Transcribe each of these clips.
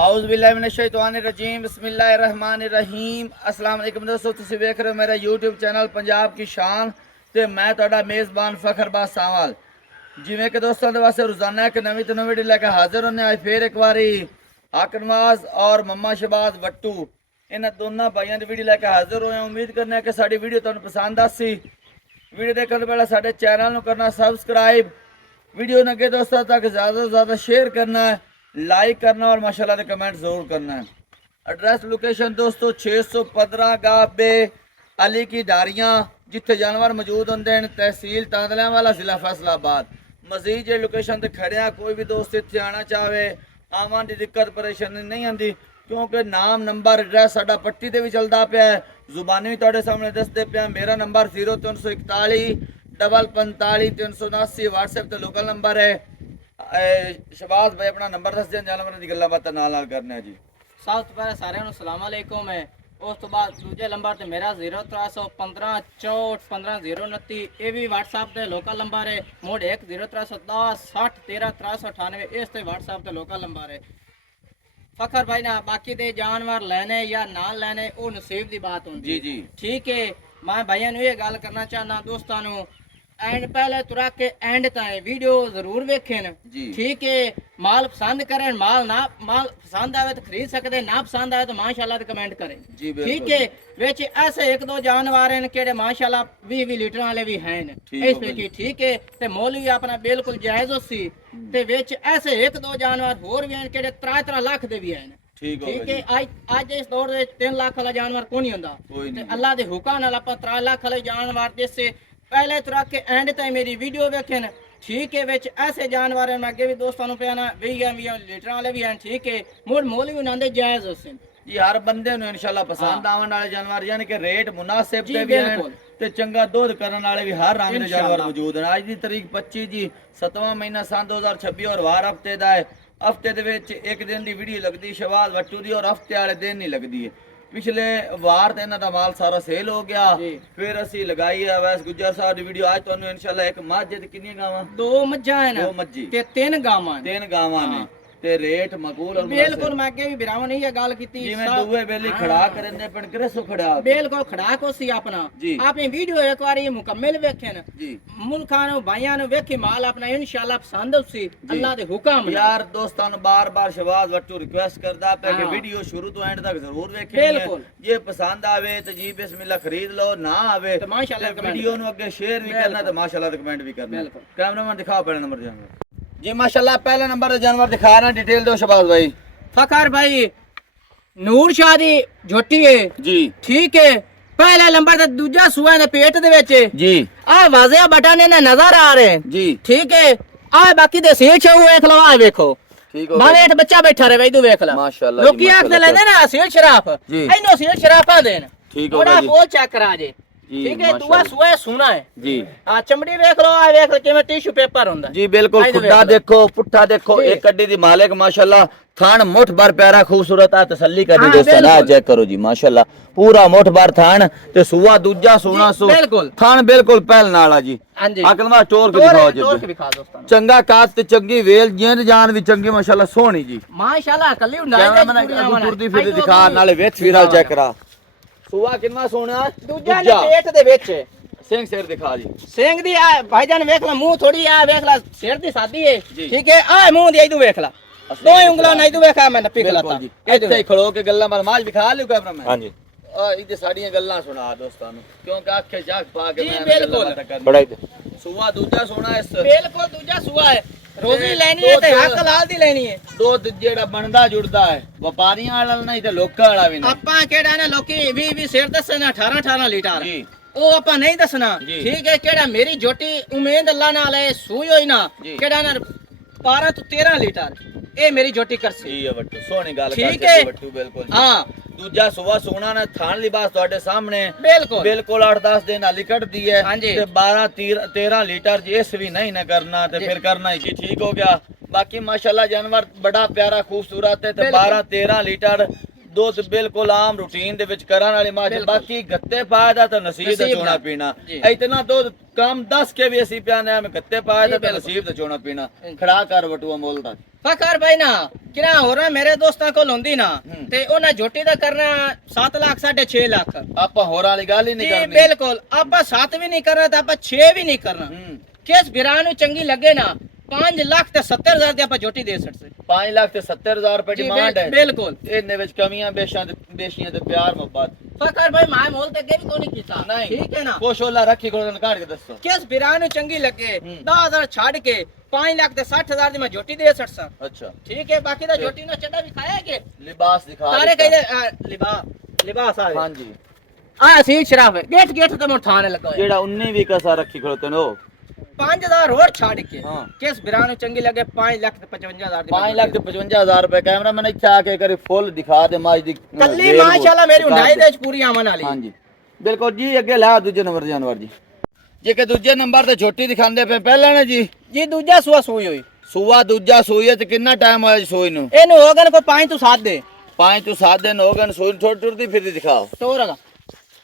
औज़ुबिल्लाहिमिनश्शैतानिर्रजीम बिस्मिल्लाहिर्रहमानिर्रहीम अस्सलाम वालेकुम दोस्तों, तुसीं वेख रहे हो मेरा यूट्यूब चैनल पंजाब की शान ते मैं तुहाडा मेज़बान फखरबाज सावल। जिवें कि दोस्तों दे वास्ते रोज़ाना एक नवीं तो नवीं वीडियो लेके हाजिर होने आज फिर एक बारी हक नवाज और मम्मा शहबाज वट्टू इन्हां दोनों भाइयों की वीडियो लेके हाजिर होए। उम्मीद करने कि साडी वीडियो तुहानूं पसंद आसी। वीडियो देखने तो पहले साडे चैनल नूं करना सब्सक्राइब, वीडियो ने अगे दोस्तों तक ज़्यादा से ज़्यादा शेयर करना है, लाइक करना और माशाल्लाह ने कमेंट जरूर करना है। एड्रेस लोकेशन दोस्तों 615 गाबे अली की डारियां जिथे जानवर मौजूद होंगे हैं, तहसील तांदलियावाला जिला फैसलाबाद। मजीद जो लोकेशन ते खड़े हैं, कोई भी दोस्त इतने आना चाहे आवन की दिक्कत परेशानी नहीं आती क्योंकि नाम नंबर एड्रैस साडा पट्टी ते भी चलता पाया है, जुबानी भी तुहाडे सामने दसदे पे। मेरा नंबर 0341 45 379 व्हाट्सएप ते लोकल नंबर है। शहबाज भाई अपना नंबर दस दें, जानवर की गल्लां बातां नाल करने जी। सब तो पहले सारे अस्सलाम वालेकुम है। उस तो बाद दूजे नंबर ते मेरा 0315 64 15 029 ये भी व्हाट्सएप ते लोकल नंबर है। मोड 1 0310 60 13 398 इस ते व्हाट्सएप ते लोकल नंबर है। फखर भाई ना बाकी दे जानवर लेने या ना लेने वो नसीब की बात होती जी जी ठीक है। मैं भाइयों ये गल करना चाहना दोस्तों एंड पहले तुरा के एंड ताए वीडियो जरूर वेखें ठीक है। माल पसंद करें, माल पसंद आवे तो खरीद सकते, ना पसंद आवे तो माशाल्लाह तो कमेंट करें ठीक है। विच ऐसे एक दो जानवर हैं कि माशाल्लाह 20 लीटर वाले भी हैं इस पे ठीक है। ते मोल भी अपना बिल्कुल जायज सी ते विच ऐसे एक दो जानवर होर भी हैं कि 3 लाख दे भी हैं ठीक है। आज इस दौर में 3 लाख वाला जानवर कौन नहीं होंदा। अल्लाह के हुक्म नाल आप 3 लाख वाले जानवर जैसे पहले तो रख के एंड तक मेरी वीडियो वेखें ठीक है। विच ऐसे जानवर मैं अगे भी दोस्तों पे आना 20 लीटर वाले भी हैं ठीक है। मोल भी उन्होंने जायज उस जी हर बंदे नूं इंशाल्लाह पसंद आवन वाले जानवर यानी कि रेट मुनासिब ते भी हैं ते चंगा दूध करने वाले भी हर रंग दे जानवर मौजूद हैं। आज दी तारीख 25 जी 7वां महीना सन 2026 और वार हफ्ते दा है। हफ्ते दे विच एक दिन दी वीडियो लगदी शहबाज वट्टू दी और हफ्ते वाले दिन नहीं लगदी है। पिछले वार तो इन्हां दा माल सारा सेल हो गया, फिर असी लगाई है वैस गुजर साहब दी वीडियो। आज तुहानूं इंशाल्लाह एक मझ ते कितनी गावां 2 मज्झां हैं 2 मज्झी ते 3 गावां 3 गावां ने ते रेट मकबूल और बिल्कुल मैं अगे भी बिराव नहीं है गल कीती जिवें दुए बेली खड़ा करने पण करसो खड़ा बिल्कुल खड़ा को सी अपना आपने वीडियो एक बारी मुकम्मल वेखें जी मुल्कां नु भाइयां नु वेखी माल अपना इंशाल्लाह पसंद उसी अल्लाह दे हुक्म यार दोस्तां नु बार-बार शहबाज वट्टू रिक्वेस्ट करदा पे कि वीडियो शुरू तो एंड तक जरूर वेखें बिल्कुल जे पसंद आवे तो जी बिस्मिल्लाह खरीद लो, ना आवे तो माशाल्लाह वीडियो नु अगे शेयर भी करना तो माशाल्लाह कमेंट भी करना। कैमरामैन दिखाओ पहला नंबर जानवर जी। माशाल्लाह पहला नंबर जानवर दिखा रहा डिटेल दो शहबाज भाई। फखर भाई नूर शाह दी झोटी है जी ठीक है। पहला नंबर ते दूजा सुआ ने पेट दे विच जी आ वाजिया बटन ने नजर आ रहे हैं जी ठीक है। आ बाकी दे सेठ छो देख लो आ देखो ठीक हो माने एक बच्चा बैठा रहे भाई तू देख ले माशाल्लाह लोकी आख दे लेने ना सेठ शराफ इनो सेठ शराफा देन ठीक हो बड़ा बोल चेक करा जे ठीक है। दुआ सुआ सुना है जी आ चमड़ी देख लो आ देख किवें टिश्यू पेपर हुंदा जी बिल्कुल। खुदा देखो पुट्ठा देखो एक कड्डी दी मालिक माशाल्लाह थान मुठ भर प्यारा खूबसूरत आ तसल्ली करनी दोस्तों ना चेक करो जी माशाल्लाह पूरा मुठ भर थान ते सुआ दूजा सोना सो थान बिल्कुल पहल नाला जी। अकलवा टोर के दिखाओ जी चंगा कात ते चंगी वेल जेन जान भी चंगी माशाल्लाह सोहनी जी माशाल्लाह कल्ली हुंदा टुरदी फिरदी दिखा नाले वेच फिरल चेक करा सुआ कितना सोना दूजा ने पेट दे विच सिंह सिर दिखा जी सिंह दी आ भाईजान वेख ला मुंह थोड़ी आ वेख ला सिर दी सादी है ठीक है। आ मुंह दी इदू वेख ला दो उंगला नहीं तू वेखा मैं नपी खलाता ਇੱਥੇ ਹੀ ਖੜੋ ਕੇ ਗੱਲਾਂ ਮਾਲ ਵਿਖਾ ਲਿਓ ਕੈਮਰਾਮੈਨ ਹਾਂਜੀ ਇਹਦੇ ਸਾਡੀਆਂ ਗੱਲਾਂ ਸੁਣਾ ਦੋਸਤਾਂ ਨੂੰ ਕਿਉਂਕਿ ਆਖੇ ਜਾਗ ਪਾ ਕੇ ਮੈਂ ਬਿਲਕੁਲ ਬੜਾ ਹੀ ਸੁਆ ਦੂਜਾ ਸੋਨਾ ਇਸ ਬਿਲਕੁਲ ਦੂਜਾ ਸੁਆ ਹੈ ਰੋਜ਼ੀ ਲੈਣੀ ਹੈ ਤੇ ਹੱਕ ਲਾਲ ਦੀ ਲੈਣੀ ਹੈ। ਦੁੱਧ ਜਿਹੜਾ ਬਣਦਾ ਜੁੜਦਾ ਹੈ ਵਪਾਰੀਆਂ ਵਾਲਾ ਨਹੀਂ ਤੇ ਲੋਕਾਂ ਵਾਲਾ ਵੀ ਨਹੀਂ। ਆਪਾਂ ਕਿਹੜਾ ਨਾ ਲੋਕੀ 20 ਸਿਰ ਦੱਸਣ 18 ਲੀਟਰ ਜੀ ਉਹ ਆਪਾਂ ਨਹੀਂ ਦੱਸਣਾ ਠੀਕ ਹੈ। ਕਿਹੜਾ ਮੇਰੀ ਝੋਟੀ ਉਮੀਦ ਅੱਲਾ ਨਾਲ ਹੈ ਸੂਈ ਹੋਈ ਨਾ ਕਿਹੜਾ ਨਾ 12 ਤੋਂ 13 ਲੀਟਰ ਇਹ ਮੇਰੀ ਝੋਟੀ ਕਰਸੀ ਜੀ ਵੱਟੂ ਸੋਹਣੀ ਗੱਲ ਕਰਦੇ ਵੱਟੂ ਬਿਲਕੁਲ ਹਾਂ। ਦੂਜਾ ਸੁਆ ਸੋਨਾ ਨਾ ਥਾਨ ਲਿਬਾਸ ਤੁਹਾਡੇ ਸਾਹਮਣੇ ਬਿਲਕੁਲ 8-10 ਦਿਨ ਹਾਲੀ ਕੱਢਦੀ ਹੈ ਤੇ 12-13 ਲੀਟਰ ਜੀ ਇਸ ਵੀ ਨਹੀਂ ਨਾ ਕਰਨਾ ਤੇ ਫਿਰ ਕਰਨਾ ਹੀ ਠੀਕ ਹੋ ਗਿਆ। ਬਾਕੀ माशाल्लाह जानवर बड़ा प्यारा खूबसूरत है तो 12-13 लीटर ਦੁੱਧ ਬਿਲਕੁਲ ਆਮ ਰੂਟੀਨ ਦੇ ਵਿੱਚ ਕਰਨ ਵਾਲੀ ਮੱਝ ਬਾਕੀ ਗੱਤੇ ਪਾਇਆ ਦਾ ਤਾਂ ਨਸੀਬ ਦਾ ਚੋਣਾ ਪੀਣਾ ਇਤਨਾ ਦੁੱਧ ਕਮ ਦੱਸ ਕੇ ਵੀ ਅਸੀਂ ਪਿਆਨੇ ਆ ਗੱਤੇ ਪਾਇਆ ਦਾ ਤਾਂ ਨਸੀਬ ਦਾ ਚੋਣਾ ਪੀਣਾ ਖੜਾ ਕਰ ਵਟੂਆ ਮੁੱਲ ਦਾ ਫਖਰ ਭਾਈ ਨਾ ਕਿਨਾ ਹੋ ਰਿਹਾ ਮੇਰੇ ਦੋਸਤਾਂ ਕੋਲ ਹੁੰਦੀ ਨਾ ਤੇ ਉਹਨਾਂ ਝੋਟੀ ਦਾ ਕਰਨਾ 7 ਲੱਖ 6.5 ਲੱਖ ਆਪਾਂ ਹੋਰ ਵਾਲੀ ਗੱਲ ਹੀ ਨਹੀਂ ਜੀ ਕਰਨੀ ਬਿਲਕੁਲ ਆਪਾਂ 7 ਵੀ ਨਹੀਂ ਕਰਨਾ ਤੇ ਆਪਾਂ 6 ਵੀ ਨਹੀਂ ਕਰਨਾ ਕਿਸ ਵਿਰਾਂ ਨੂੰ ਚੰਗੀ ਲੱਗੇ ਨਾ 5 ਲੱਖ ਤੇ 70,000 ਦੀ ਆਪਾਂ ਝੋਟੀ ਦੇ ਸਕਦੇ 5 ਲੱਖ ਤੇ 70,000 ਰੁਪਏ ਡਿਮਾਂਡ ਹੈ ਬਿਲਕੁਲ ਇਹਨੇ ਵਿੱਚ ਕਮੀਆਂ ਬੇਸ਼ੀਆਂ ਤੇ ਪਿਆਰ ਮੁਹੱਬਤ ਫਕਰ ਭਾਈ ਮੈਂ ਮੋਲ ਤੇ ਅੱਗੇ ਵੀ ਕੋਈ ਨਹੀਂ ਕੀਤਾ ਠੀਕ ਹੈ ਨਾ ਕੋਸ਼ੋਲਾ ਰੱਖੀ ਕੋਲ ਕਾੜ ਕੇ ਦੱਸੋ ਕਿਸ ਵਿਰਾਂ ਨੂੰ ਚੰਗੀ ਲੱਗੇ 10,000 ਛੱਡ ਕੇ 5 ਲੱਖ ਤੇ 60,000 ਦੀ ਮੈਂ ਝੋਟੀ ਦੇ ਸਕਦਾ ਅੱਛਾ ਠੀਕ ਹੈ ਬਾਕੀ ਦਾ ਝੋਟੀ ਨੂੰ ਚੱਡਾ ਵੀ ਖਾਇਆ ਕਿ ਲਿਬਾਸ ਦਿਖਾ ਸਾਰੇ ਕਹਿੰਦੇ ਲਿਬਾਸ ਆ ਹਾਂਜੀ ਆ ਸੀ ਸ਼ਰਾਫ ਗੇਟ ਤੇ ਮੋਂ ਥਾਣੇ ਲੱਗਾ ਹੋਇਆ ਜਿਹੜਾ 19 ਵੀ ਕਸਾ ਰੱਖੀ ਖੜੋਤੇ ਨੇ ਉਹ 5,000 ਹੋਰ ਛੱਡ ਕੇ ਕਿਸ ਵਿਰਾਂ ਨੂੰ ਚੰਗੀ ਲੱਗੇ 5 ਲੱਖ ਤੇ 55,000 ਦੀ 5 ਲੱਖ ਤੇ 55,000 ਰੁਪਏ ਕੈਮਰਾ ਮੈਨ ਇੱਥੇ ਆ ਕੇ ਕਰੀ ਫੁੱਲ ਦਿਖਾ ਦੇ ਮਾਜ ਦੀ ਕੱਲੀ ਮਾਸ਼ਾਅੱਲਾ ਮੇਰੀ ਹੁੰਡਾਈ ਦੇ ਵਿੱਚ ਪੂਰੀ ਆਮਨ ਵਾਲੀ ਹਾਂਜੀ ਬਿਲਕੁਲ ਜੀ ਅੱਗੇ ਲਾ ਦੂਜੇ ਨੰਬਰ ਜਾਨਵਰ ਜੀ ਜੇ ਕਿ ਦੂਜੇ ਨੰਬਰ ਤੇ ਛੋਟੀ ਦਿਖਾਉਂਦੇ ਪਏ ਪਹਿਲਾਂ ਨੇ ਜੀ ਦੂਜਾ ਸੂਆ ਸੂਈ ਹੋਈ ਸੂਆ ਦੂਜਾ ਸੂਈ ਹੈ ਤੇ ਕਿੰਨਾ ਟਾਈਮ ਹੋਇਆ ਜੀ ਸੂਈ ਨੂੰ ਇਹਨੂੰ ਹੋ ਗਏ ਕੋਈ 5 ਤੋਂ 7 ਦੇ 5 ਤੋਂ 7 ਦਿਨ ਹੋ ਗਏ ਸੂਈ ਥੋੜੀ ਟੁਰਦੀ ਫਿਰਦੀ ਦਿਖਾਓ ਟੋਰ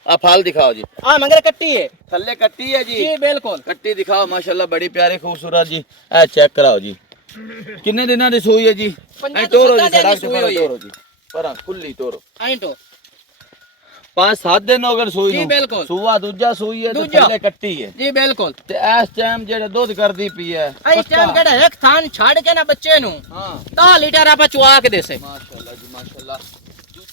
ਆ ਫਲ ਦਿਖਾਓ ਜੀ ਆ ਮੰਗਰ ਕੱਟੀ ਹੈ ਥੱਲੇ ਕੱਟੀ ਹੈ ਜੀ ਬਿਲਕੁਲ ਕੱਟੀ ਦਿਖਾਓ ਮਾਸ਼ਾਅੱਲਾ ਬੜੀ ਪਿਆਰੀ ਖੂਬਸੂਰਤ ਜੀ ਇਹ ਚੈੱਕ ਕਰਾਓ ਜੀ ਕਿੰਨੇ ਦਿਨਾਂ ਦੀ ਸੂਈ ਹੈ ਜੀ ਐ ਤੋਰੋ ਜੀ ਸੜਕ ਤੇ ਤੋਰੋ ਜੀ ਪਰਾਂ ਖੁੱਲੀ ਤੋਰੋ ਐਂ ਟੋ 5-7 ਦਿਨ ਹੋ ਗਏ ਸੂਈ ਜੀ ਨੂੰ ਬਿਲਕੁਲ ਸੂਆ ਦੂਜਾ ਸੂਈ ਹੈ ਤੇ ਥੱਲੇ ਕੱਟੀ ਹੈ ਜੀ ਬਿਲਕੁਲ ਤੇ ਇਸ ਟਾਈਮ ਜਿਹੜਾ ਦੁੱਧ ਕਰਦੀ ਪਈ ਹੈ ਇਸ ਟਾਈਮ ਕਿਹੜਾ ਇੱਕ ਥਾਨ ਛੱਡ ਕੇ ਨਾ ਬੱਚੇ ਨੂੰ ਹਾਂ 10 ਲੀਟਰ ਆਪਾਂ ਚੁਆ ਕੇ ਦੇਸੇ ਮਾਸ਼ਾਅੱਲਾ ਜੀ ਮਾਸ਼ਾਅੱਲਾ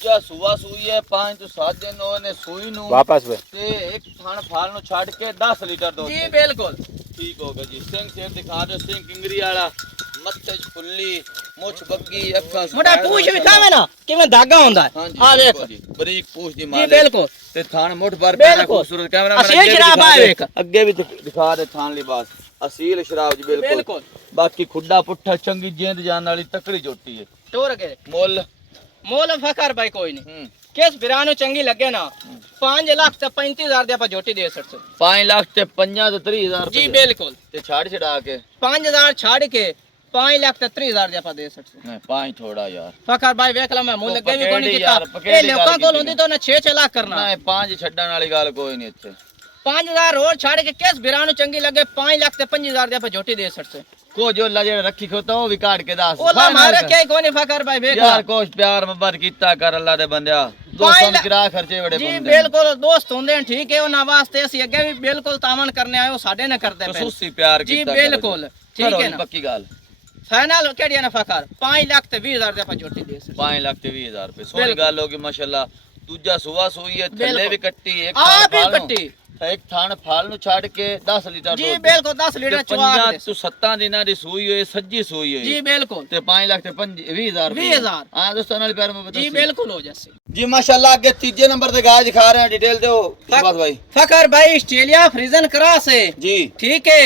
ਦੂਜਾ ਸੂਆ ਸੂਈ ਹੈ 5 ਤੋਂ 7 ਦਿਨ ਹੋਏ ਨੇ ਸੂਈ ਨੂੰ ਵਾਪਸ ਵੇ ਤੇ ਇੱਕ ਥਣ ਫਾਲ ਨੂੰ ਛੱਡ ਕੇ 10 ਲੀਟਰ ਦੁੱਧ ਜੀ ਬਿਲਕੁਲ ਠੀਕ ਹੋ ਗਿਆ ਜੀ ਸਿੰਘ ਸਿਰ ਦਿਖਾ ਦਿਓ ਸਿੰਘ ਕਿੰਗਰੀ ਵਾਲਾ ਮੱਥੇ 'ਚ ਫੁੱਲੀ ਮੁੱਛ ਬੱਗੀ ਅੱਖਾਂ ਮੋਟਾ ਪੂਛ ਵੀ ਖਾਵੇ ਨਾ ਕਿਵੇਂ ਧਾਗਾ ਹੁੰਦਾ ਆ ਵੇਖ ਜੀ ਬਰੀਕ ਪੂਛ ਦੀ ਜੀ ਮਾਰ ਬਿਲਕੁਲ ਤੇ ਥਣ ਮੁੱਠ ਭਰ ਪਿਆ ਖੂਬਸੂਰਤ ਕੈਮਰਾ ਅਸੀਲ ਸ਼ਰਾਬ ਆ ਵੇਖ ਅੱਗੇ ਵੀ ਦਿਖਾ ਦੇ ਥਣ ਲਿਬਾਸ ਅਸੀਲ ਸ਼ਰਾਬ ਜੀ ਬਿਲਕੁਲ ਬਾਕੀ ਖੁੱਡਾ ਪੁੱਠਾ ਚੰਗੀ ਜਿੰਦ ਜਾਨ ਵਾਲੀ ਤਕੜੀ ਜੋਟੀ ਹੈ ਟੋਰ ਕੇ ਮੁੱਲ ਫਕਰ ਭਾਈ ਕੋਈ ਨਹੀਂ ਕਿਸ ਵਿਰਾਂ ਨੂੰ ਚੰਗੀ ਲੱਗੇ ਨਾ 5 ਲੱਖ ਤੇ 35,000 ਦੀ ਆਪਾਂ ਝੋਟੀ ਦੇ ਸਕਦੇ 5 ਲੱਖ ਤੇ 5 ਤੋਂ 30,000 ਜੀ ਬਿਲਕੁਲ ਤੇ ਛਾੜ ਛੜਾ ਕੇ 5,000 ਛੱਡ ਕੇ 5 ਲੱਖ ਤੇ 30,000 ਦੀ ਆਪਾਂ ਦੇ ਸਕਦੇ ਨਹੀਂ 5 ਥੋੜਾ ਯਾਰ ਫਕਰ ਭਾਈ ਵੇਖ ਲਾ ਮੈਂ ਮੁੱਲ ਅੱਗੇ ਵੀ ਕੋਈ ਨਹੀਂ ਕੀਤਾ ਇਹ ਲੋਕਾਂ ਕੋਲ ਹੁੰਦੀ ਤਾਂ ਨਾ 6 ਲੱਖ ਕਰਨਾ ਨਹੀਂ 5 ਛੱਡਣ ਵਾਲੀ ਗੱਲ ਕੋਈ ਨਹੀਂ ਇੱਥੇ 5,000 ਹੋਰ ਛੱਡ ਕੇ ਕਿਸ ਵਿਰਾਂ ਨੂੰ ਚੰਗੀ ਲੱਗੇ 5 ਲੱਖ ਤੇ 5,000 ਦੀ ਆਪਾਂ ਝੋਟੀ ਦੇ ਸਕਦੇ ਕੋ ਜੋ ਲਾ ਜਿਹੜਾ ਰੱਖੀ ਖੋਤਾ ਉਹ ਵੀ ਕਾੜ ਕੇ ਦੱਸ ਉਹ ਲਾ ਮਾਰ ਰੱਖਿਆ ਕੋਈ ਨਹੀਂ ਫਕਰ ਭਾਈ ਵੇਖ ਯਾਰ ਕੋਸ਼ ਪਿਆਰ ਮੁਹੱਬਤ ਕੀਤਾ ਕਰ ਅੱਲਾ ਦੇ ਬੰਦਿਆ ਦੋਸਤਾਂ ਦੇ ਕਿਰਾਇਆ ਖਰਚੇ ਬੜੇ ਜੀ ਬੰਦੇ ਬਿਲਕੁਲ ਦੋਸਤ ਹੁੰਦੇ ਨੇ ਠੀਕ ਹੈ ਉਹਨਾਂ ਵਾਸਤੇ ਅਸੀਂ ਅੱਗੇ ਵੀ ਬਿਲਕੁਲ ਤਾਮਨ ਕਰਨੇ ਆਏ ਉਹ ਸਾਡੇ ਨਾਲ ਕਰਦੇ ਪਏ ਖਸੂਸੀ ਪਿਆਰ ਜੀ ਕੀਤਾ ਬਿਲਕੁਲ ਠੀਕ ਹੈ ਨਾ ਪੱਕੀ ਗੱਲ ਫਾਈਨਲ ਕਿਹੜੀ ਨਾ ਫਕਰ 5 ਲੱਖ ਤੇ 20,000 ਦੇ ਆਪਾਂ ਝੋਟੀ ਦੇ ਸਕਦੇ 5 ਲੱਖ ਤੇ 20,000 ਰੁਪਏ ਸੋਹਣੀ ਗੱਲ ਹੋ ਗਈ ਮਾਸ਼ਾਅੱਲਾ ਦੂਜਾ ਸੂਆ ਸੂਈ ਹੈ ਥੱਲੇ ਵੀ ਕੱਟੀ ਇੱਕ ਆ ਵੀ ਕੱਟੀ ਇੱਕ ਥਣ ਫਲ ਨੂੰ ਛੱਡ ਕੇ 10 ਲੀਟਰ ਜੀ ਬਿਲਕੁਲ 10 ਲੀਟਰ ਚਵਾ 5 ਤੋਂ 7 ਦਿਨਾਂ ਦੀ ਸੂਈ ਹੋਈ ਸੱਜੀ ਸੂਈ ਹੋਈ ਜੀ ਬਿਲਕੁਲ ਤੇ 5 ਲੱਖ ਤੇ 20,000 ਰੁਪਏ 20,000 ਹਾਂ ਦੋਸਤਾਂ ਨਾਲ ਪਿਆਰ ਮੁਹੱਬਤ ਜੀ ਬਿਲਕੁਲ ਹੋ ਜਾਸੀ ਜੀ ਮਾਸ਼ਾਅੱਲਾ ਅੱਗੇ ਤੀਜੇ ਨੰਬਰ ਤੇ ਗਾय ਦਿਖਾ ਰਹੇ हैं डिटेल दो बात भाई ਫਕਰ ਭਾਈ ਆਸਟ੍ਰੇਲੀਆ ਫਰੀਜ਼ਨ ਕਰਾਸ ਹੈ जी ਠੀਕ ਹੈ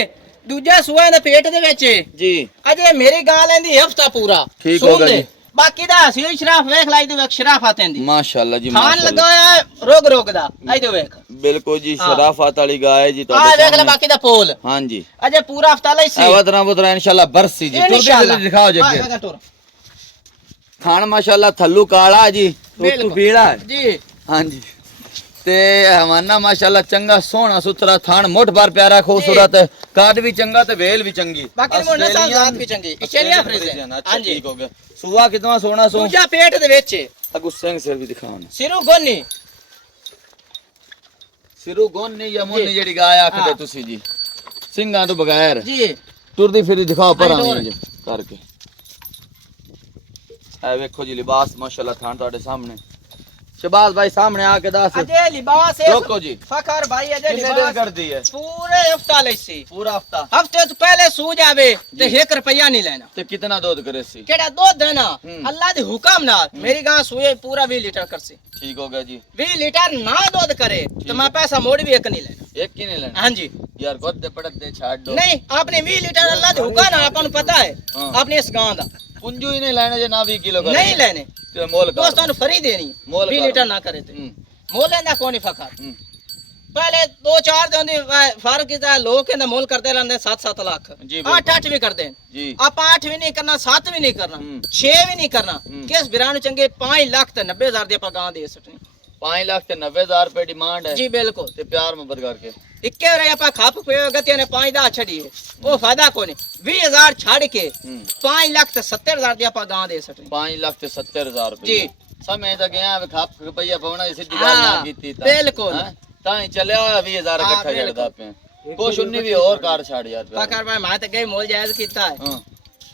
ਦੂਜਾ ਸੂਆ ਦੇ ਪੇਟ ਦੇ ਵਿੱਚ जी ਅਜੇ ਮੇਰੀ ਗਾਲ ਲੈਂਦੀ ਹਫਤਾ ਪੂਰਾ ਠੀਕ ਹੋ ਗਿਆ ਜੀ ਬਾਕੀ ਦਾ ਅਸੀਲ ਸ਼ਰਾਫ ਵੇਖ ਲੈ ਇਹਦੇ ਵਿੱਚ ਸ਼ਰਾਫਤ ਆਂਦੀ माशाअल्लाह जी ਖਾਨ ਲੱਗਾ ਹੋਇਆ ਰੋਗ ਦਾ ਇਹਦੇ ਵੇਖ बिल्कुल जी शराफत वाली गाय जी ਆ ਵੇਖ ਲੈ ਬਾਕੀ ਦਾ ਪੋਲ हां जी ਅਜੇ ਪੂਰਾ ਹਫਤਾ ਲਈ ਸੀ वदरा इंशाल्लाह बरसी जी तुरदी दिखाओ जी हाँ, थान माशाअल्लाह थल्लू काला जी तो पीला है जी हां जी ते हमाना माशाअल्लाह चंगा सोना सुथरा थान मोट बार प्यारा खूबसूरत काद भी चंगा ते वेल भी चंगी बाकी मोने साथ जात भी चंगी ऑस्ट्रेलिया फ्रीजन अच्छा ठीक हो गया सुवा कितना सोना सो दूजा पेट दे ਵਿੱਚ अगु सिंह सिर भी दिखाओ ਸਿਰੂ ਗੋਨੀ सिरू गोन नहीं या मोनी जेडी गाय आखदे तुसी जी ਸਿੰਘਾਂ ਤੋਂ ਬਗੈਰ जी ਤੁਰਦੀ ਫਿਰਦੀ ਦਿਖਾਓ ਪਰ ਆਣੀ ਕਰਕੇ ਇਹ ਵੇਖੋ ਜੀ ਲਿਬਾਸ ਮਾਸ਼ਾਅੱਲਾ ਥਾਨ ਤੁਹਾਡੇ ਸਾਹਮਣੇ शहबाज भाई सामने आके दस अजय लिबास है रोको जी फखर भाई अजय कितने दिन लिबास कर दी है पूरे हफ्ता लेसी पूरा हफ्ता हफ्ते तो पहले सू जावे ते 1 रुपया नहीं लेना ते कितना दूध करे सी केड़ा दूध देना अल्लाह दे हुक्म नाल मेरी गां सूए पूरा 20 लीटर करसी ठीक हो गया जी 20 लीटर ना दूध करे तो मैं पैसा मोड़ भी एक नहीं लेना एक की नहीं लेना हां जी यार खुद दे पड़क दे छाड़ दो नहीं आपने 20 लीटर अल्लाह दे हुक्म नाल अपन पता है अपने इस गां दा पुंजू ही नहीं लेना जे ना 20 किलो नहीं लेने ते मोल का दोस्तों ने फ्री देनी 20 लीटर ना करे ते मोल लेना कोनी फखर पहले 2-4 दिन दी फर्क इदा लोग कहंदे मुल करते रहंदे 7-7 लाख जी, 8-8 भी करदे जी आप 8 भी नहीं करना 7 भी नहीं करना 6 भी नहीं करना किस बिरान चंगे 5 लाख ते 90,000 दी आप गां दे सकते 5 लाख ते 90,000 रुपए डिमांड है जी बिल्कुल ते प्यार मोहब्बत करके इक्के रे आप खप पे गति ने 5 दा छड़ी है वो फायदा कोनी 20,000 छाड़ के 5 लाख ते 70,000 दी आप गां दे सकते 5 लाख ते 70,000 रुपए जी समय तक गया खप रुपया पवना सीधी गल ना कीती बिल्कुल ਤਾਂ ਹੀ ਚੱਲਿਆ 20,000 ਇਕੱਠਾ ਛੱਡਦਾ ਪਿਆ ਕੁਛ ਉਨੀ ਵੀ ਹੋਰ ਕਾਰ ਛੱਡ ਯਾਰ ਫਕਰ ਭਾਈ ਮੈਂ ਤੇ ਗਈ ਮੁੱਲ ਜਾਇਜ਼ ਕੀਤਾ ਹੈ ਹਾਂ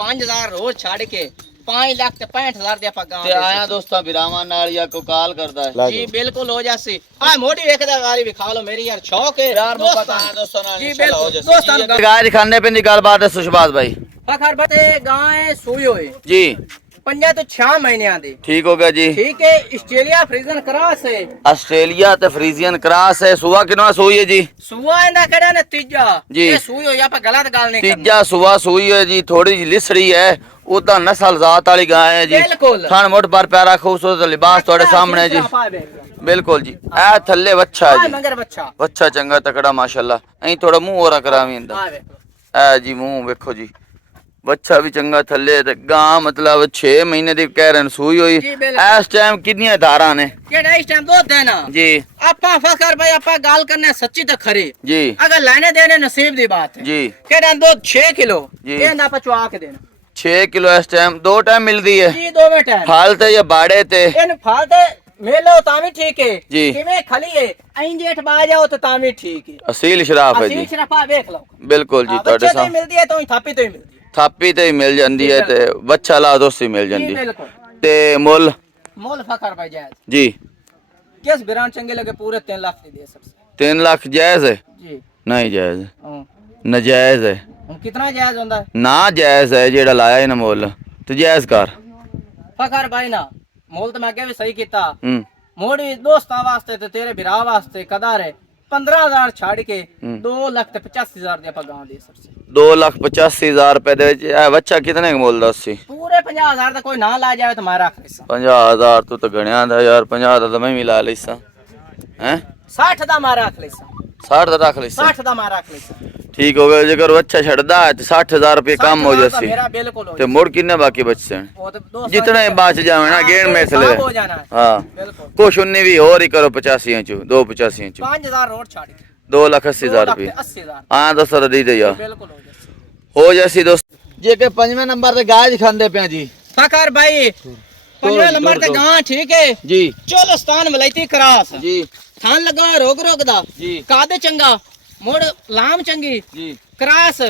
5000 ਰੋਜ਼ ਛੱਡ ਕੇ 5 ਲੱਖ ਤੇ 65000 ਦੇ ਆਪਾਂ ਗਾਂ ਤੇ ਆਇਆ ਦੋਸਤਾਂ ਵਿਰਾਵਾਂ ਨਾਲ ਜਾਂ ਕੋਈ ਕਾਲ ਕਰਦਾ ਹੈ ਜੀ ਬਿਲਕੁਲ ਹੋ ਜਾਸੀ ਆ ਮੋਢੀ ਵੇਖਦਾ ਵਾਲੀ ਵਿਖਾ ਲਓ ਮੇਰੀ ਯਾਰ ਸ਼ੌਕ ਹੈ ਯਾਰ ਮੁਹੱਬਤ ਆ ਦੋਸਤਾਂ ਨਾਲ ਜੀ ਇਨਸ਼ਾਅੱਲਾ ਹੋ ਬਿਲਕੁਲ ਦੋਸਤਾਂ ਜਾਏ ਗਾਇ ਦਿਖਾਣੇ ਪੈਂਦੀ ਗੱਲਬਾਤ ਹੈ ਸੁਸ਼ਬਾਜ਼ ਭਾਈ ਫਕਰ ਬਤੇ ਗਾਂ ਹੈ ਸੂਈ ਹੋਏ ਜੀ 5 ਤੋਂ 6 ਮਹੀਨਿਆਂ ਦੀ ਠੀਕ ਹੋ ਗਿਆ ਜੀ ਠੀਕ ਹੈ ਆਸਟ੍ਰੇਲੀਆ ਫਰੀਜ਼ਨ ਕਰਾਸ ਹੈ ਆਸਟ੍ਰੇਲੀਆ ਤੇ ਫਰੀਜ਼ੀਅਨ ਕ੍ਰਾਸ ਹੈ ਸੂਆ ਕਿਨਵਾ ਸੂਈ ਹੈ ਜੀ ਸੂਆ ਇਹਦਾ ਕਿਹੜਾ ਨੇ ਤੀਜਾ ਜੀ। ਇਹ ਸੂਈ ਹੋਈ ਆਪਾਂ ਗਲਤ ਗੱਲ ਨਹੀਂ ਕਰਨੀ ਤੀਜਾ ਸੂਆ ਸੂਈ ਹੈ ਜੀ ਥੋੜੀ ਜਿਹੀ ਲਿਸੜੀ ਹੈ ਉਹਦਾ ਨਸਲ ਜ਼ਾਤ ਵਾਲੀ ਗਾਂ ਹੈ ਜੀ ਬਿਲਕੁਲ। ਥਣ ਮੁੱਢ ਪਰ ਪਿਆਰਾ ਖੂਬਸੂਰਤ ਲਿਬਾਸ ਤੁਹਾਡੇ ਸਾਹਮਣੇ ਜੀ ਬਿਲਕੁਲ ਜੀ ਇਹ ਥੱਲੇ ਵੱਛਾ ਆ ਜੀ ਮਗਰ ਬੱਚਾ ਵੱਛਾ ਚੰਗਾ ਤਕੜਾ ਮਾਸ਼ਾਅੱਲਾ ਐਂ ਥੋੜਾ ਮੂੰਹ ਹੋਰਾ ਕਰਾਵੀਂ ਇੰਦਾ ਆ ਵੇਖੋ ਇਹ ਜੀ ਮੂੰਹ ਵੇਖੋ ਜੀ ਬੱਚਾ ਵੀ ਚੰਗਾ ਥੱਲੇ ਤੇ ਗਾਂ ਮਤਲਬ 6 ਮਹੀਨੇ ਦੀ ਕਹਿ ਰਹੇ ਸੂਈ ਹੋਈ ਜੀ, ਬਿਲਕੁਲ। ਇਸ ਟਾਈਮ ਕਿੰਨੀਆਂ ਧਾਰਾਂ ਨੇ ਕਿਹੜਾ ਇਸ ਟਾਈਮ ਦੁੱਧ ਹੈ ਨਾ ਜੀ ਆਪਾਂ ਫਕਰ ਭਾਈ ਆਪਾਂ ਗੱਲ ਕਰਨੇ ਸੱਚੀ ਤੇ ਖਰੀ ਜੀ अगर लेने देने नसीब दी बात है ਜੀ कहना दो 6 किलो जी। कहना पचवा के देना 6 ਕਿਲੋ ਇਸ ਟਾਈਮ ਦੋ ਟਾਈਮ ਮਿਲਦੀ ਹੈ जी दो में टाइम ਫਲ ਤੇ ਜਾਂ ਬਾੜੇ ਤੇ इन फालते मेलो तामी ठीक है जी। किਵੇਂ खली है ऐं जेठ बा जाओ तो तामी ठीक है ਅਸੀਲ ਸ਼ਰਾਫ ਹੈ ਜੀ असील शराफा देख लो ਬਿਲकुल ਜੀ हाँ, ਤੁਹਾਡੇ बच्चे तो ही ਸਾਹਮਣੇ मिलती है तो ही थापी तो ही मिलती है ਥਾਪੀ ਤੇ ਹੀ ਮਿਲ ਜਾਂਦੀ ਹੈ ਤੇ ਬੱਚਾ ਲਾ ਦੋਸਤੀ ਮਿਲ जी ਜਾਂਦੀ बिल्कुल ਤੇ ਮੁੱਲ मोल फकर भाई जायज ਜੀ किस बिरान चंगे लगे पूरे 3 लाख दे दिए सबसे 3 ਲੱਖ ਜਾਇਜ਼ ਹੈ जी ਨਹੀਂ ਜਾਇਜ਼ हाँ। ਨਜਾਇਜ਼ ਹੈ ਹੁਣ कितना जायज होता है ਨਾ ਜਾਇਜ਼ ਹੈ ਜਿਹੜਾ ਲਾਇਆ ਇਹਨਾਂ ਮੁੱਲ ਤੇ ਜਾਇਜ਼ ਕਰ फकर भाई ना मोल तो मैं अगे भी सही किया ਹੂੰ मोड़ी दोस्तां वास्ते ते तेरे बिरा वास्ते कदार है 15,000 छाड़ के 2,85,000 ਦੇ ਆਪਾਂ ਗਾਂ ਦੇ ਸਰਸੇ 2,85,000 ਰੁਪਏ ਦੇ ਵਿੱਚ ਇਹ ਬੱਚਾ ਕਿਤਨੇ ਕੁ ਮੁੱਲ ਦਾ ਸੀ ਪੂਰੇ 50,000 ਦਾ ਕੋਈ ਨਾ ਲਾ ਜਾਵੇ ਤਾਂ ਮੈਂ ਰੱਖ ਲੈਸਾਂ 50,000 ਤੂੰ ਤਾਂ ਗਣਿਆ ਦਾ ਯਾਰ 50 ਦਾ ਤਾਂ ਮੈਂ ਵੀ ਲਾ ਲਈਸਾਂ ਹੈ 60 ਦਾ ਮੈਂ ਰੱਖ ਲੈਸਾਂ 60 ਦਾ ਰੱਖ ਲਈਸਾਂ 60 ਦਾ ਮੈਂ ਰੱਖ ਲੈਸਾਂ ਠੀਕ ਹੋ ਗਿਆ ਜੇਕਰ ਬੱਚਾ ਛੱਡਦਾ ਹੈ ਤੇ 60,000 ਰੁਪਏ ਕਮ ਹੋ 60,000 ਜਾਸੀ ਮੇਰਾ ਬਿਲਕੁਲ ਹੋ ਤੇ ਮੁੜ ਕਿੰਨੇ ਬਾਕੀ ਬਚਦੇ ਹਨ ਉਹ ਤੇ ਦੋ ਜਿਤਨੇ ਬਚ ਜਾਵੇ ਨਾ ਗੇੜ ਮੈਸਲੇ ਹੋ ਜਾਣਾ ਹੈ ਹਾਂ ਬਿਲਕੁਲ ਕੁਛ ਉਨੀ ਵੀ ਹੋਰ ਹੀ ਕਰੋ 85 ਚ 285 ਚ 5,000 ਰੋਡ ਛੱਡ ਕੇ 2,80,000 ਰੁਪਏ 80,000 ਹਾਂ ਦੱਸੋ ਤਾਂ ਦੇ ਦੇ ਯਾਰ ਬਿਲਕੁਲ ਹੋ ਜਾਸੀ ਹੋ ਜਾਸੀ ਦੋਸਤ ਜੇ ਕਿ ਪੰਜਵੇਂ ਨੰਬਰ ਤੇ ਗਾਂ ਦਿਖਾਉਂਦੇ ਪਿਆ ਜੀ ਫਕਰ ਭਾਈ ਪੰਜਵੇਂ ਨੰਬਰ ਤੇ ਗਾਂ ਠੀਕ ਹੈ ਜੀ ਚੋਲਸਤਾਨ ਵਲੈਤੀ ਕਰਾਸ ਜੀ ਥਾਂ ਲੱਗਾ ਰੋਗ ਰੋਗ ਦਾ ਜੀ ਕਾਦ ਚੰਗਾ ਮੁੜ ਲਾਮ ਚੰਗੀ ਜੀ ਕਰਾਸ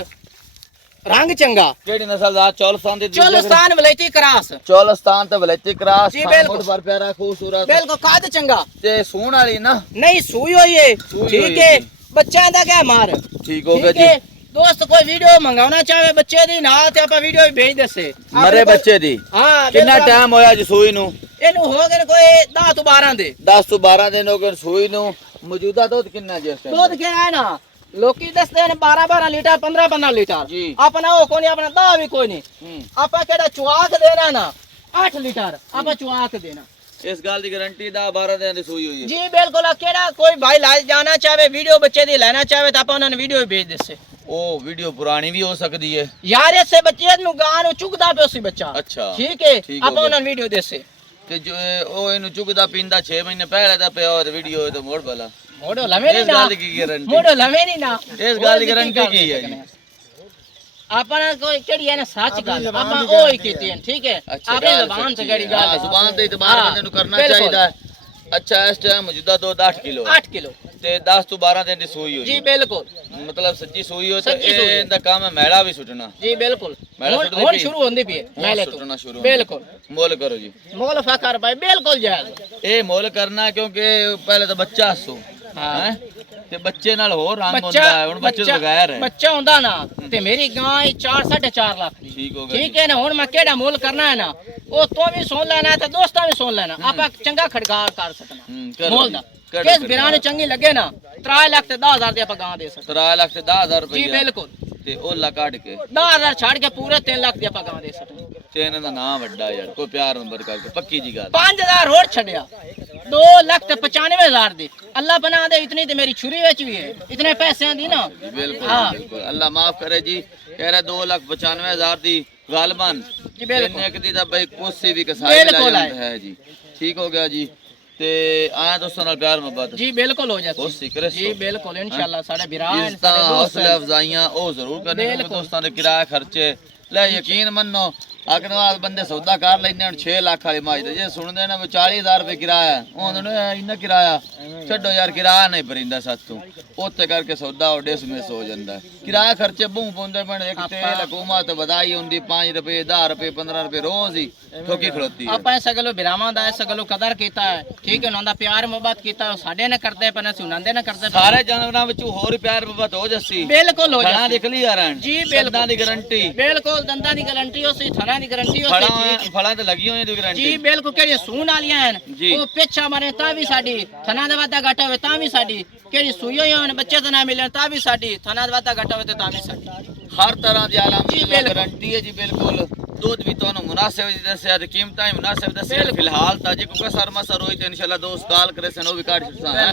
ਰੰਗ ਚੰਗਾ ਕਿਹੜੀ ਨਸਲ ਦਾ ਚੌਲਸਤਾਨ ਦੀ ਚੋਲਸਤਾਨ ਵਲੈਤੀ ਕਰਾਸ ਚੌਲਸਤਾਨ ਤੇ ਵਲੈਤੀ ਕਰਾਸ ਜੀ, ਬਿਲਕੁਲ। ਪਰ ਪਿਆਰਾ ਖੂਬਸੂਰਤ ਬਿਲਕੁਲ ਕਾਦ ਚੰਗਾ ਤੇ ਸੂਣ ਵਾਲੀ ਨਾ ਨਹੀਂ ਸੂਈ ਹੋਈ ਏ ਸੂਈ ਠੀਕ ਹੋਈ ਹੈ ਹੈ। ਬੱਚਿਆਂ ਦਾ ਕਿਆ ਮਾਰ ਠੀਕ ਹੋ ਗਿਆ ਠੀਕ ਹੈ ਜੀ ਦੋਸਤ ਕੋਈ ਵੀਡੀਓ ਮੰਗਾਉਣਾ ਚਾਹੇ ਬੱਚੇ ਦੀ ਨਾਲ ਤੇ ਆਪਾਂ ਵੀਡੀਓ ਵੀ ਭੇਜ ਦੱਸੇ ਮਰੇ ਬੱਚੇ ਦੀ ਹਾਂ ਕਿੰਨਾ ਬਿਲਕੁਲ। ਟਾਈਮ ਹੋਇਆ ਜੀ ਸੂਈ ਨੂੰ ਇਹਨੂੰ ਹੋ ਗਏ ਨੇ ਕੋਈ 10 ਤੋਂ 12 ਦੇ 10 ਤੋਂ 12 ਦਿਨ ਹੋ ਗਏ ਸੂਈ ਨੂੰ ਮੌਜੂਦਾ ਦੁੱਧ ਕਿੰਨਾ ਜੀ ਇਸ ਟਾਈਮ ਦੁੱਧ ਕਿਆ ਹੈ ਨਾ ਲੋਕੀ ਦੱਸਦੇ ਨੇ 12 ਲੀਟਰ 15 ਲੀਟਰ ਜੀ। ਆਪਣਾ ਉਹ ਕੋਈ ਨਹੀਂ ਆਪਣਾ ਦਾ ਵੀ ਕੋਈ ਨਹੀਂ ਹੂੰ ਆਪਾਂ ਕਿਹੜਾ ਚੁਆਕ ਦੇਣਾ ਨਾ 8 ਲੀਟਰ ਆਪਾਂ ਚੁਆਕ ਦੇਣਾ ਇਸ ਗੱਲ ਦੀ ਗਾਰੰਟੀ ਦਾ 12 ਦਿਨਾਂ ਦੀ ਸੂਈ ਹੋਈ ਹੈ ਜੀ ਬਿਲकुल ਕਿਹੜਾ ਕੋਈ ਭਾਈ ਲਾਜ ਜਾਣਾ ਚਾਹੇ ਵੀਡੀਓ ਬੱਚੇ ਦੀ ਲੈਣਾ ਚਾਹੇ ਤਾਂ ਆਪਾਂ ਉਹਨਾਂ ਨੂੰ ਵੀਡੀਓ ਭੇਜ ਦੱਸੇ ਉਹ ਵੀਡੀਓ ਪੁਰਾਣੀ ਵੀ ਹੋ ਸਕਦੀ ਹੈ ਯਾਰ ਇਸੇ ਬੱਚੇ ਨੂੰ ਗਾਂ ਨੂੰ ਚੁਗਦਾ ਪਿਓ ਸੀ ਬੱਚਾ ਅੱਛਾ ਠੀਕ ਹੈ ਠੀਕ ਹੋ ਆਪਾਂ ਗਿਆ। ਉਹਨਾਂ ਨੂੰ ਵੀਡੀਓ ਦੱਸੇ ਤੇ ਜੋ ਉਹ ਇਹਨੂੰ ਚੁਗਦਾ ਪੀਂਦਾ 6 ਮਹੀਨੇ ਪਹਿਲੇ ਦਾ ਪਿਆ ਹੋਇਆ ਤੇ ਵੀਡੀਓ ਤੇ ਮੋੜ ਬਲਾ ਮੋੜੋ ਲਵੇਂ ਨਹੀਂ ਇਸ ਨਾ ਗੱਲ ਦੀ ਕੀ ਗਾਰੰਟੀ ਮੋੜੋ ਲਵੇਂ ਨਹੀਂ ਨਾ ਇਸ ਗੱਲ ਦੀ ਗਾਰੰਟੀ ਕੀ ਹੈ ਜੀ ਆਪਣਾ ਕੋਈ ਕਿਹੜੀ ਹੈ ਨਾ ਸੱਚ ਗੱਲ ਆਪਾਂ ਉਹ ਹੀ ਕੀਤੀ ਹੈ ਠੀਕ ਹੈ ਆਪਣੀ ਜ਼ਬਾਨ ਤੇ ਕਿਹੜੀ ਗੱਲ ਹੈ ਜ਼ੁਬਾਨ ਤੇ ਇਤਬਾਰ ਬੰਦੇ ਨੂੰ ਕਰਨਾ ਬਿਲਕੁਲ। ਚਾਹੀਦਾ ਹੈ ਅੱਛਾ ਇਸ ਟਾਈਮ ਮੌਜੂਦਾ ਦੁੱਧ 8 ਕਿਲੋ 8 ਕਿਲੋ ਤੇ 10 ਤੋਂ 12 ਦਿਨ ਦੀ ਸੂਈ ਹੋਈ ਜੀ ਹੈ। ਬਿਲਕੁਲ ਮਤਲਬ ਸੱਚੀ ਸੂਈ ਹੋ ਤੇ ਸੱਚੀ ਸੂਈ ਹੋਈ। ਇਹਦਾ ਕੰਮ ਹੈ ਮੈਲਾ ਵੀ ਸੁੱਟਣਾ ਜੀ ਬਿਲकुल ਮੈਲਾ ਹੁਣ ਸੁੱਟਦੀ ਹੁਣ ਪਈ? ਸ਼ੁਰੂ ਹੁੰਦੀ ਪਈ ਹੈ ਹੁਣ ਮੈਲੇ ਸੁੱਟਣਾ ਸ਼ੁਰੂ ਤੋਂ ਹੁੰਦੀ। ਬਿਲकुल ਮੁੱਲ ਕਰੋ ਜੀ ਮੁੱਲ ਫਕਰ ਭਾਈ ਬਿਲकुल ਜਾਇਜ਼ ਇਹ ਮੁੱਲ ਕਰਨਾ ਕਿਉਂਕਿ ਪਹਿਲੇ ਤਾਂ ਬੱਚਾ ਹੱਸੋ ਹਾਂ। ਹੈ ਤੇ ਬੱਚੇ ਨਾਲ ਹੋਰ ਰੰਗ ਹੁੰਦਾ ਹੈ ਹੁਣ ਬੱਚੇ ਤੋਂ ਬਗੈਰ ਹੈ ਬੱਚਾ ਹੁੰਦਾ ਨਾ ਤੇ ਮੇਰੀ ਗਾਂ 4 4.5 ਲੱਖ ਦੀ ਠੀਕ ਹੋ ਗਿਆ ਠੀਕ ਹੈ ਨਾ ਹੁਣ ਮੈਂ ਕਿਹੜਾ ਮੁੱਲ ਕਰਨਾ ਹੈ ਨਾ ਉਹ ਤੋਂ ਵੀ ਸੁਣ ਲੈਣਾ ਤੇ ਦੋਸਤਾਂ ਵੀ ਸੁਣ ਲੈਣਾ ਆਪਾਂ ਚੰਗਾ ਖੜਕਾਰ ਕਰ ਸਕਣਾ ਕਰੋ ਮੁੱਲ ਜੀ, ਦਾ ਕਰੋ, ਕਿਸ ਕਰੋ। ਬਿਰਾਂ ਨੂੰ ਚੰਗੀ ਲੱਗੇ ਨਾ 3 ਲੱਖ ਤੇ 10,000 ਦੀ ਆਪਾਂ ਗਾਂ ਦੇ ਸਕਦੇ 3 ਲੱਖ ਤੇ 10,000 ਜੀ ਰੁਪਏ ਬਿਲकुल ਤੇ ਉਹ ਲਾ ਕੱਢ ਕੇ 10,000 ਛੱਡ ਕੇ ਪੂਰੇ 3 ਲੱਖ ਦੀ ਆਪਾਂ ਗਾਂ ਦੇ ਸਕਦੇ ਤੇ ਇਹਨਾਂ ਦਾ ਨਾਮ ਵੱਡਾ ਯਾਰ ਕੋਈ ਪਿਆਰ ਨੰਬਰ ਕਰਕੇ ਪੱਕੀ ਜੀ ਗੱਲ 5,000 ਹੋਰ ਛੱਡਿਆ 2,95,000 दी अल्लाह बना दे इतनी तो मेरी छुरी विच भी है इतने पैसे दी ना बिल्कुल हाँ बिल्कुल अल्लाह माफ करे जी कह रहा 2,95,000 दी गालबन जी बिल्कुल एक दी दा भाई कोसी भी कसाई बिल्कुल ला है जी ठीक हो गया जी ते आया दोस्तों नाल प्यार मोहब्बत जी बिल्कुल हो जाती कोसी करे जी बिल्कुल इंशाल्लाह साडे बिरान इस तरह हौसला अफजाइयां ओ जरूर करने क्योंकि दोस्तों दे किराया खर्चे ले यकीन मन्नो अगले वाल बंदे सौदा कर लेंदे हन 6 लाख वाली माज जे सुनदे ने 40,000 रुपए किराया ओंदे ने इन्ना किराया छड्डो यार किराया नहीं भरिंदा सातों उत्ते करके सौदा और डिसमिस हो जांदा है किराया खर्चे बूं पौंदे पण एक तेल हुकूमत वधाई हुंदी 5 रुपए 10 रुपए 15 रुपए रोज ही ठोकी खड़ोती है ਆਪਾਂ ਇਸ ਗੱਲੋਂ ਬਿਰਾਵਾਂ ਦਾ ਇਸ ਗੱਲੋਂ ਕਦਰ ਕੀਤਾ ਹੈ ਠੀਕ ਹੈ ਉਹਨਾਂ ਦਾ ਪਿਆਰ ਮੁਹੱਬਤ ਕੀਤਾ ਉਹ ਸਾਡੇ ਨਾਲ ਕਰਦੇ ਪਰ ਅਸੀਂ ਉਹਨਾਂ ਦੇ ਨਾਲ ਕਰਦੇ ਪਏ। ਸਾਰੇ ਜਾਨਵਰਾਂ ਵਿੱਚੋਂ ਹੋਰ ਪਿਆਰ ਮੁਹੱਬਤ ਹੋ ਜੱਸੀ ਬਿਲਕੁਲ ਹੋ ਖਾਣਾ ਜਾਂਦੀ ਨਿਕਲੀ ਯਾਰਨ ਜੀ ਬਿਲਕੁਲ ਦੰਦਾਂ ਦੀ ਗਾਰੰਟੀ ਬਿਲਕੁਲ ਦੰਦਾਂ ਦੀ ਗਾਰੰਟੀ ਉਸੇ ਥਣਾ ਦੀ ਗਾਰੰਟੀ ਉਸੇ ਫਲਾਂ ਤੇ ਲੱਗੀ ਹੋਈ ਦੀ ਜੀ ਗਾਰੰਟੀ ਬਿਲਕੁਲ ਕਿਹੜੀ ਸੂਣ ਵਾਲੀਆਂ ਹਨ ਜੀ। ਉਹ ਪਿੱਛਾ ਮਾਰੇ ਤਾਂ ਵੀ ਸਾਡੀ ਥਣਾ ਦਾ ਵਾਧਾ ਘਾਟਾ ਹੋਵੇ ਤਾਂ ਵੀ ਸਾਡੀ ਕਿਹੜੀ ਸੂਈ ਹੋਈ ਹੋਣ ਬੱਚੇ ਤਾਂ ਨਾ ਮਿਲਣ ਤਾਂ ਵੀ ਸਾਡੀ ਥਣਾ ਦਾ ਵਾਧਾ ਘਾਟਾ ਹੋਵੇ ਤਾਂ ਵੀ ਸਾਡੀ ਹਰ ਤਰ੍ਹਾਂ ਦੀ ਜੀ, ਆਲਮੀ ਬਿਲਕੁਲ। ਗਾਰੰਟੀ ਹੈ ਜੀ ਬਿਲਕੁਲ ਦੁੱਧ ਵੀ ਤੁਹਾਨੂੰ ਮੁਨਾਸਿਬ ਜੀ ਦੱਸਿਆ ਤੇ ਕੀਮਤਾਂ ਵੀ ਮੁਨਾਸਿਬ ਦੱਸਿਆ ਫਿਲਹਾਲ ਤਾਂ ਜੇ ਕੋਈ ਕਸਰ ਮਸਰ ਹੋਈ ਤੇ ਇਨਸ਼ਾਅੱਲਾ ਦੋਸਤ ਕਾਲ ਕਰੇ ਸਨ ਉਹ ਵੀ ਕੱਢ ਸਕਦਾ ਹੈ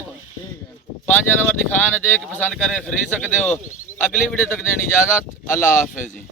5 जानवर दिखाने देख पसंद करके खरीद सकते हो अगली वीडियो तक देनी इजाजत अल्लाह हाफिज जी।